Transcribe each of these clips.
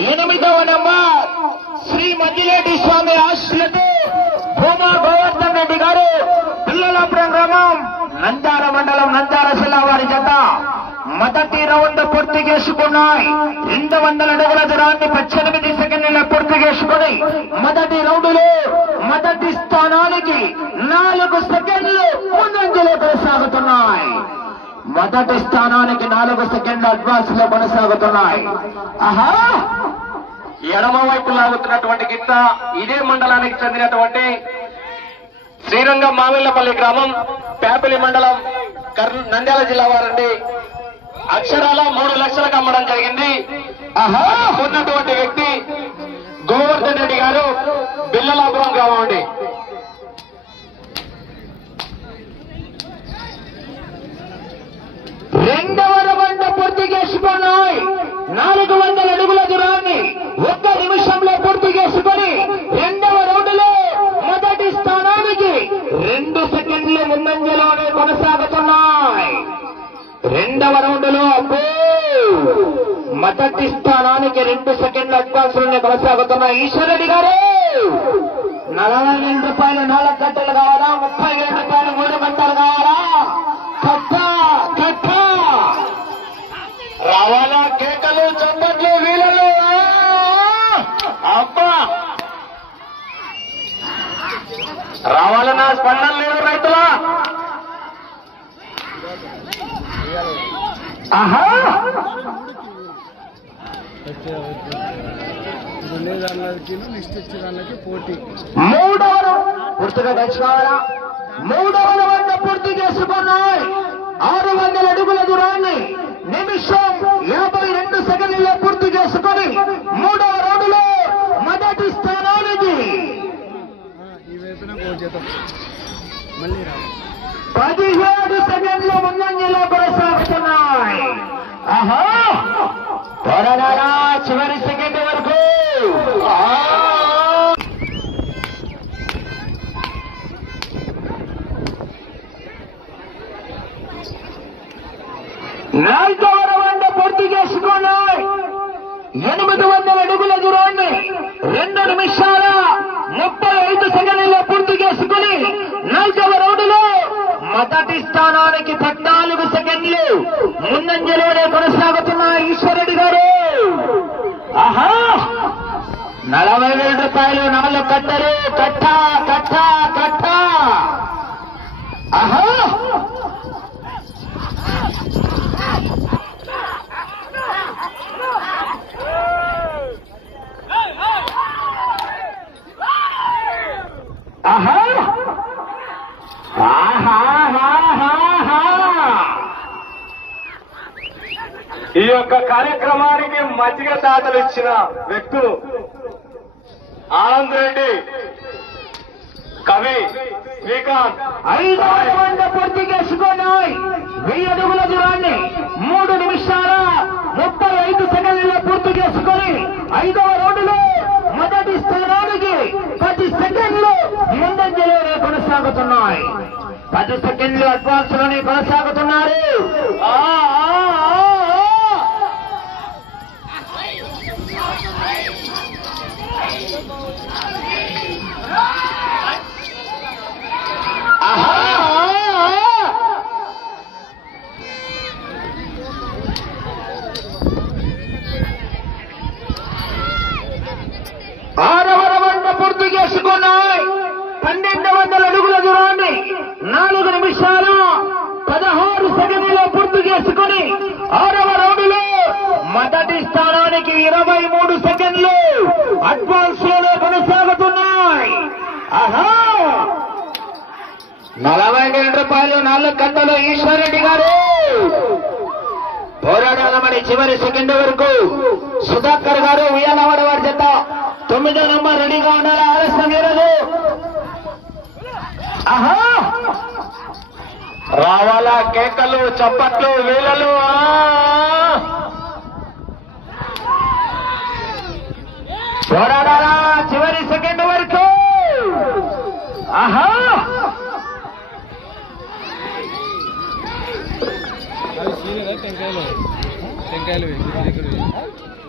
8వ నెంబర్ శ్రీ మంజిరెడ్డి స్వామి ఆశీస్సులతో భూమా గోవర్ధన్ రెడ్డి గారు పిల్లలాపురం గ్రామం నంద్యాల మండలం నంద్యాల జిల్లా వారి జత మొదటి రౌండ్ పూర్తి చేసుకున్నాయి. 200 అడుగుల దూరాన్ని 18 సెకండ్ల పూర్తి చేసుకుని మొదటి రౌండ్లో మొదటి స్థానానికి 4 సెకండ్లు ముందంజలో కొనసాగుతున్నాయి. మొదటి స్థానానికి 4 సెకండ్ల అడ్వాన్స్ లో కొనసాగుతున్నాయి. ఆహా, ఎడమ వైపు లాగుతున్నటువంటి గిత్త ఇదే మండలానికి చెందినటువంటి శ్రీరంగం మామిళ్లపల్లి గ్రామం పేపలి మండలం నంద్యాల జిల్లా వారండి. అక్షరాల 3 లక్షలకు అమ్మడం జరిగింది. ఉన్నటువంటి వ్యక్తి గోవర్ధన్ రెడ్డి గారు బిల్లలాపురం గ్రామం అండి. రెండవ రౌండ్ పూర్తి చేసుకున్నాయి. 400 అడుగుల దూరాన్ని 1 నిమిషంలో పూర్తి చేసుకొని 2వ రౌండ్ లో మొదటి స్థానానికి 2 సెకండ్లు ముందంజలోనే కొనసాగుతున్నాయి. 2వ రౌండ్ లో మొదటి స్థానానికి 2 సెకండ్ల అడ్వాన్స్ లోనే కొనసాగుతున్నాయి. ఈశ్వరరెడ్డి గారు 42 రూపాయలు 4 గంటలు కావాలా, 37 రూపాయలు 3 గంటలు కావాలా? రావాలా కేకలు చప్పట్లు వీళ్ళలో అబ్బా రావాలన్నా స్పందన లేదు రైతుల. ఆహా, లిస్ట్ ఇచ్చే దానికి పోటీ. 3వ రౌండ్ పూర్తిగా తెచ్చుకోవాలా. 3వ రౌండ్ పూర్తి చేసుకున్నాయి. 600 అడుగుల దూరాన్ని నిమిషం 52 సెకండ్లలో పూర్తి చేసుకొని 3వ రౌండ్ లో మొదటి స్థానానికి ఈ వైపున గోచేతం మళ్ళీ రా 17 సెకండ్లు ముందంజలో కొనసాగుతున్నాయి. ఆహా, పోరాడాలా చివరి సెకండ్ వరకు. నాలుగవ రౌండ్ పూర్తి చేసుకున్నాయి. 800 అడుగుల దూరాన్ని 2 నిమిషాల 35 సెకండ్లలో పూర్తి చేసుకుని 4వ రౌండ్ లో మొదటి స్థానానికి 14 సెకండ్లు ముందంజలోనే కొనసాగుతున్నాయి. ఈశ్వరరెడ్డి గారు ఆహా, 40,000 రూపాయలు 4 కట్టలు కట్ట కట్ట కట్ట. ఆహా, ఈ యొక్క కార్యక్రమానికి మజ్జిగ దాతలు ఇచ్చిన వ్యక్తులు ఆనంద్ రెడ్డి, కవి శ్రీకాంత్. 5వ రౌండ్ పూర్తి చేసుకున్నాయి. 1000 అడుగుల దూరాన్ని 3 నిమిషాల 35 సెకండ్లలో పూర్తి చేసుకొని 5వ రౌండ్ లో మొదటి స్థానానికి 10 సెకండ్లు ముందంజలోనే కొనసాగుతున్నాయి. 10 సెకండ్లు అడ్వాన్స్ లోనే కొనసాగుతున్నారు. ఆరవ రౌండ్ పూర్తి చేసుకున్నాయి. 1200 అడుగుల దూరాన్ని 4 నిమిషాలు 16 సెకండ్లలో పూర్తి చేసుకుని 6వ రౌండ్ లో మొదటి స్థానానికి 23 సెకండ్లు అడ్వాన్స్ లో కొనసాగుతున్నాయి. ఆహా, 40,000 రూపాయలు 4 గంటలు. ఈశ్వరరెడ్డి గారు పోరాడాలమని చివరి సెకండ్ వరకు. సుధాకర్ గారు ఉయ్యాలవాడ వారి జత 9వ నెంబర్ రెడీగా ఉండాలి. ఆలస్యం ఈరోజు. ఆహా, రావాలా కేకలు చప్పట్లు వీళ్ళలు. పోరాడాలా చివరి సెకండ్ వరకు. ఆహా, అవి సీనియర్ టెంకాయలు టెంకాయలు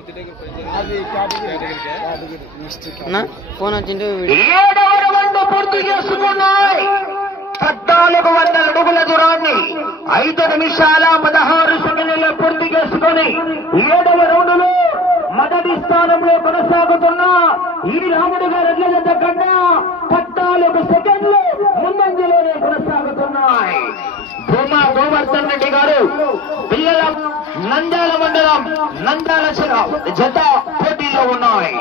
దగ్గర అది కేటగిరీ నెక్స్ట్ ఫోన్ వచ్చింది. 7వ రౌండ్ పూర్తి చేసుకున్నాయి. 1400 అడుగుల దూరాన్ని 5 నిమిషాల 16 సెకండ్లలో పూర్తి చేసుకొని 7వ రౌండ్లో మొదటి స్థానంలో కొనసాగుతున్న ఈ రాముడు గారి ఎడ్ల జత కన్నా 14 సెకండ్లు ముందంజలోనే కొనసాగుతున్నాయి. భూమా గోవర్ధన్ రెడ్డి గారు పిల్లల నంద్యాల మండలం నంద్యాల జత పోటీలో ఉన్నాయి.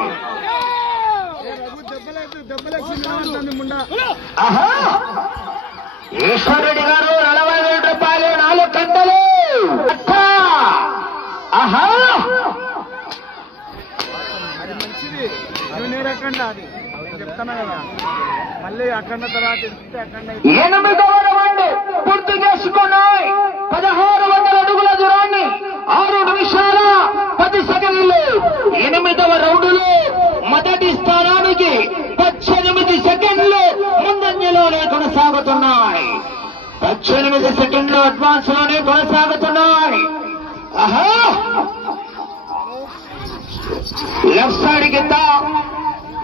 ఈశ్వరరెడ్డి గారు 40,000 రూపాయలు 4 గంటలు. ఆహా అది మంచిది. జూనియర్ అక్కడ అది నేను చెప్తాను కదా, మళ్ళీ అక్కడ తర్వాత ఇస్తే అక్కడ 8వ రౌండ్ పూర్తి చేసుకున్నాయి. 1600 అడుగుల దూరాన్ని 6 నిమిషాల 10 సెకండ్లు 8వ రౌండ్లో మొదటి స్థానానికి 18 సెకండ్లు ముందంజలోనే కొనసాగుతున్నాయి. 18 సెకండ్లు అడ్వాన్స్ లోనే కొనసాగుతున్నాయి. ఆహా లెఫ్ట్ సైడ్ కింద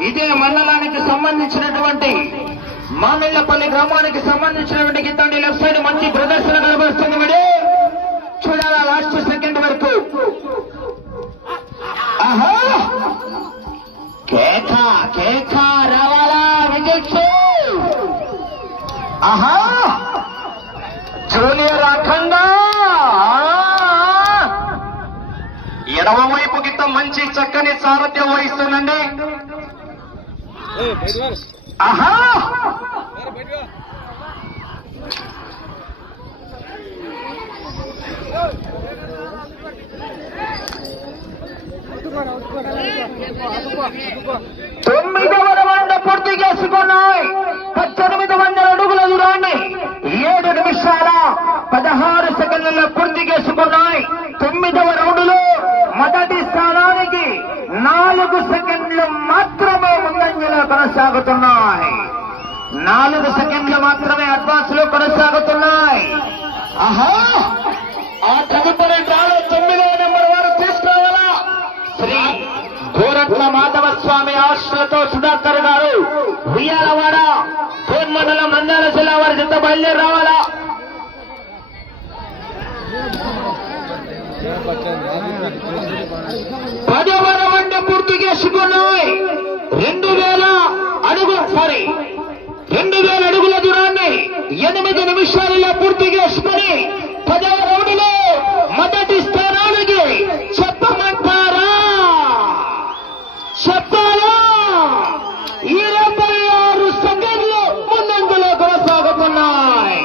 ఇదే మండలానికి సంబంధించినటువంటి మామిళ్లపల్లి గ్రామానికి సంబంధించినటువంటి కింద లెఫ్ట్ సైడ్ మంచి ప్రదర్శన కనబరుస్తుంది. మరి చూడాలా లాస్ట్ సెకండ్ వరకు. ఆహా కేక రావాలా విజయ్. ఆహా జూనియర్ అఖండ ఎడమ వైపు గిట్ట మంచి చక్కని సారథ్యం వహిస్తుందండి. ఆహా తొమ్మిదవ రౌండ్ పూర్తి చేసుకున్నాయి. 1800 అడుగుల దూరాన్ని 7 నిమిషాల 16 సెకండ్లలో పూర్తి చేసుకున్నాయి. 9వ రౌండ్లో మొదటి స్థానానికి 4 సెకండ్లు మాత్రమే ముందంజలో కొనసాగుతున్నాయి. 4 సెకండ్లు మాత్రమే అడ్వాన్స్ లో కొనసాగుతున్నాయి. ఆహా ఆ తదుపరి డ్రాలో 9వ నెంబర్ వారు తీసుకురావాలా. శ్రీ గోరట్ల మాధవ స్వామి ఆశ్రతో సుధాకర్ గారు ఉయ్యాలవాడ కోన్ మండలం నంద్యాల జిల్లా వారి జత బయలుదేరి రావాలా. 10వ రౌండ్ పూర్తి చేసుకున్నాయి. 2000 అడుగుల దూరాన్ని 8 నిమిషాలలో పూర్తి చేసుకుని 10వ రౌండ్లో మొదటి స్థానానికి చెప్పమంటారా చెప్పాలా 26 సెకండ్లు ముందంజలో కొనసాగుతున్నాయి.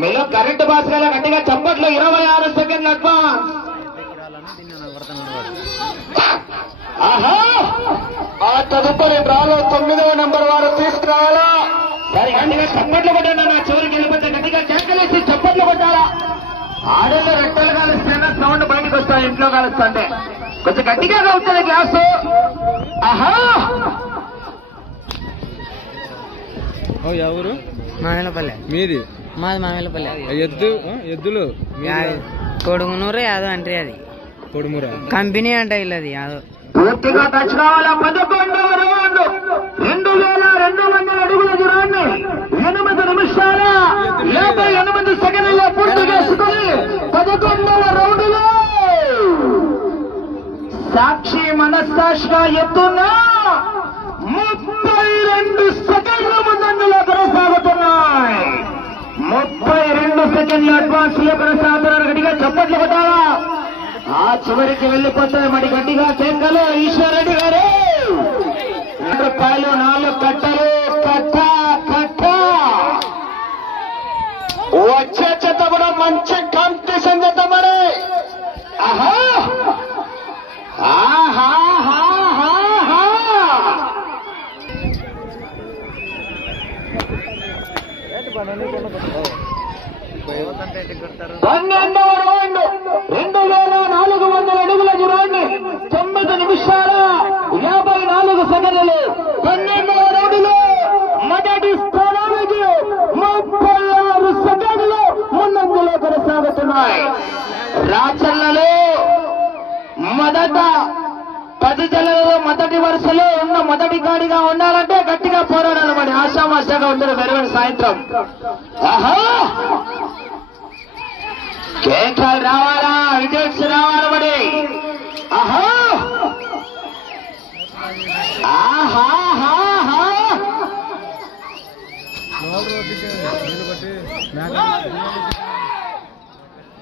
మీలో కరెంటు బాస్గాల గట్టిగా చప్పట్లు. 26 సెకండ్లు అడ్వాన్స్. ఆహా ఆ తదుపరి డ్రాలో 9వ నెంబర్ వారు తీసుకురావాలా. సరే గట్టిగా చప్పట్లు కొట్టాను. నా చివరికి వెళ్ళిపోతే గట్టిగా కేకలేసి చప్పట్లు కొట్టాలా. ఆడల్లో రెట్టలు కాలుస్తున్నా సౌండ్ బయటకు వస్తాయి. ఇంట్లో కాలుస్తుంటే కొంచెం గట్టిగా అవుతుంది గ్లాసు. ఆహా ఎవరు? మామిళ్ళపల్లె. మీది? మాది మామిళ్ళపల్లె. ఎద్దులు కొడుగునూరు యాదవ్ అంటే అది కొడుమురా కంపెనీ అంట ఇల్లది యాదవ్. పూర్తిగా టచ్ కావాలా. 11వ రౌండ్ 2200 అడుగుల దూరాన్ని 8 నిమిషాల 58 సెకండ్లలో పూర్తి చేసుకుని 11వ రౌండ్లో సాక్షి మనస్సాక్షిగా ఎత్తున్నా 32 సెకండ్ల ముందంజలో కొనసాగుతున్నాయి. 32 సెకండ్ల అడ్వాన్స్ లో కొనసాగుతున్నారు. గట్టిగా చప్పట్లు కొట్టాలా. ఆ చివరికి వెళ్ళిపోతాయి మరి గట్టిగా కేకలు. ఈశ్వరరెడ్డి గారు రూపాయలు 4 కట్టలు. కట్ట వచ్చే చెత్త కూడా మంచి కాంపిటీషన్ చేద్దాం మరి. ఆహా పన్నెండవ రౌండ్ 2400 అడుగుల దూరాన్ని 9 నిమిషాల 54 సెకండ్లు. 12వ రౌండ్లో మొదటి స్థానానికి 36 సెకండ్లు ముందంజలో కొనసాగుతున్నాయి. రాచన్నలో మొదట 10 జల్లలో మొదటి వరుసలో ఉన్న మొదటి గాడిగా ఉండాలంటే గట్టిగా పోరాడాలి మరి. ఆశామాషాగా ఉంది మెరుగైన సాయంత్రం. ఆహా కేకలు రావాలా, విజయ్ రావాలి మరి. ఆహా ఆహా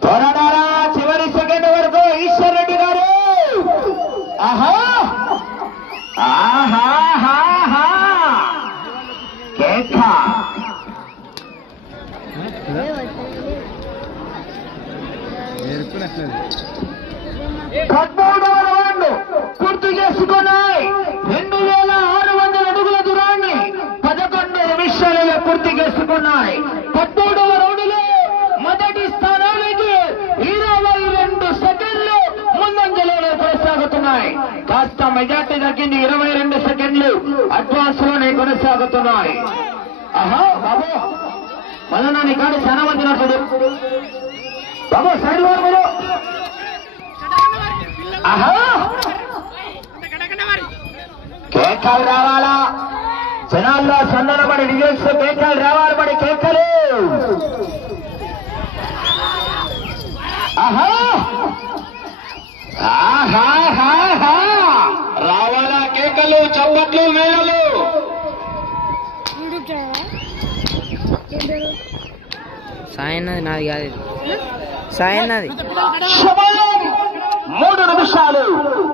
పోరాడారా చివరి సెకండ్ వరకు ఈశ్వర్ రెడ్డి గారు. ఆహా ఆహా కేక 13వ రౌండ్ పూర్తి చేసుకున్నాయి. 2600 అడుగుల దూరాన్ని 11 నిమిషాలలో పూర్తి చేసుకున్నాయి. 13వ రౌండ్లో మొదటి స్థానానికి 22 సెకండ్లు ముందంజలో కొనసాగుతున్నాయి. కాస్త మెజార్టీ తగ్గింది. 22 సెకండ్లు అడ్వాన్స్ లోనే కొనసాగుతున్నాయి. ఆహా బాబు మళ్ళా నీ కాదు చాలా మంది నడుచుడు బాబు సైడ్ వారు మీరు. ఆహా కేకలు రావాలా, జనాల్లో సందనపడి విజయ్ కేకలు రావాలి పడి కేకలు. ఆహా ఆహా రావాలా కేకలు, చప్పట్లు, మేళలు. సాయన్నది నాది కాదు ఇది. సాయన్నది సమయం 3 నిమిషాలు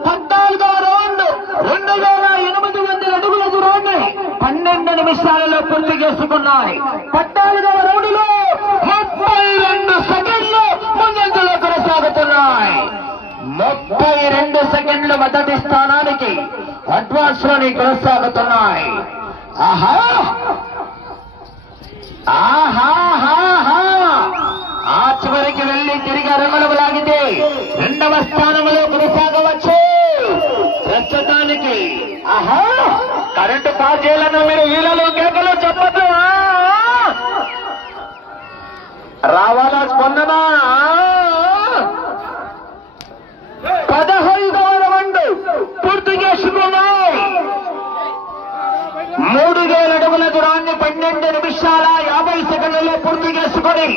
14వ రౌండ్ 2800 అడుగుల దూరాన్ని 12 నిమిషాలలో పూర్తి చేసుకున్నాయి. 14వ రౌండ్ లో 32 సెకండ్లు ముందంజలో కొనసాగుతున్నాయి. 32 సెకండ్లు మొదటి స్థానానికి అడ్వాన్స్ లోని కొనసాగుతున్నాయి. ఆహా ఆహాహాహా ఆ చివరికి వెళ్లి తిరిగి అరమణము లాగితే 2వ స్థానంలో కొనసాగవచ్చు ప్రస్తుతానికి. ఆహా కరెంటు పాస్ చేయాలన్నా మీరు వీళ్ళలో కేకలు చెప్పదు. రావాలా స్పందన. 15వ రౌండ్ పూర్తి చేసుకున్నాయి. 3000 అడుగుల దూరాన్ని 12 నిమిషాల 50 సెకండ్లలో పూర్తి చేసుకొని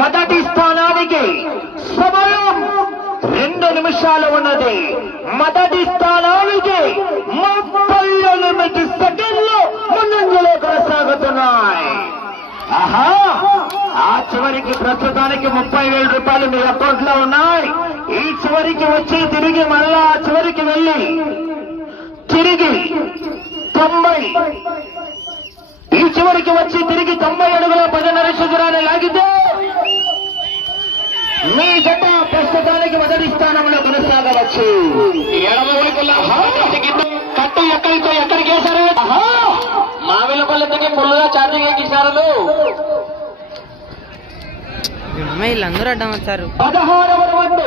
మొదటి స్థానానికి సమయం 2 నిమిషాలు ఉన్నది. మొదటి స్థానానికి 38 సెకండ్లు ముందంజలో కొనసాగుతున్నాయి. ఆహా ఆ చివరికి ప్రస్తుతానికి 30,000 రూపాయలు మీ అకౌంట్ లో ఉన్నాయి. ఈ చివరికి వచ్చి తిరిగి మళ్ళా ఆ చివరికి వెళ్ళి తిరిగి 90 ఈ చివరికి వచ్చి తిరిగి 90 అడుగుల 10.5 దూరాన్ని లాగితే మీ జట్ట ప్రస్తుతానికి మొదటి స్థానంలో కొనసాగవచ్చు. ఎడమ వైపులా కట్టు ఎక్కడికి వేశారు? మామిలపల్లెకి పుల్లగా ఛార్జింగ్ ఎక్కించారు. వీళ్ళందరూ అడ్డం వచ్చారు. 16వ రౌండ్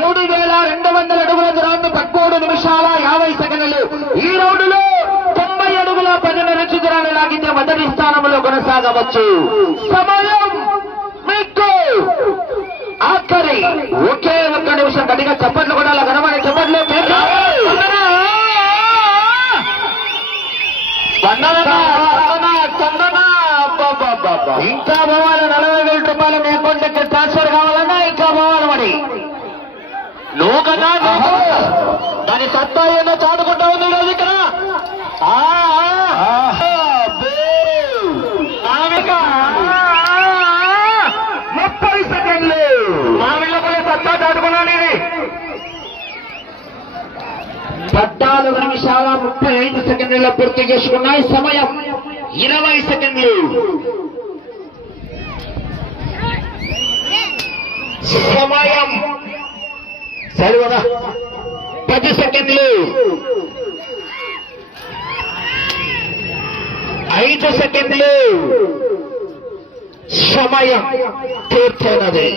3200 అడుగుల దూరాన్ని 13 నిమిషాల 50 సెకండ్లు. ఈ రౌండ్ లో 90 అడుగుల 10.5 దూరాన్ని లాగితే మొదటి స్థానంలో కొనసాగవచ్చు. సమయం మీకు ఆఖరి ఒకే 1 నిమిషం. గట్టిగా చప్పట్లు కూడా అలా కనబడే చప్పట్లు. ఇంకా పోవాలి. 40,000 రూపాయలు మీ అకౌంట్ ట్రాన్స్ఫర్ కావాలన్నా ఇంకా పోవాలి మరి. నువ్వు కదా దాని సత్తా ఏదో చాటుకుంటా ఉంది రోజు ఇక్కడ. 30 సెకండ్లు మామిళ్ళపల్లి సత్తా చాటుకున్నాను. ఇది 14 నిమిషాల 35 సెకండ్లలో పూర్తి చేసుకున్నాయి. సమయం 20 సెకండ్లు. సమయం సరివదా 10 సెకండ్లు. 5 సెకండ్లు. సమయం తీర్చినది.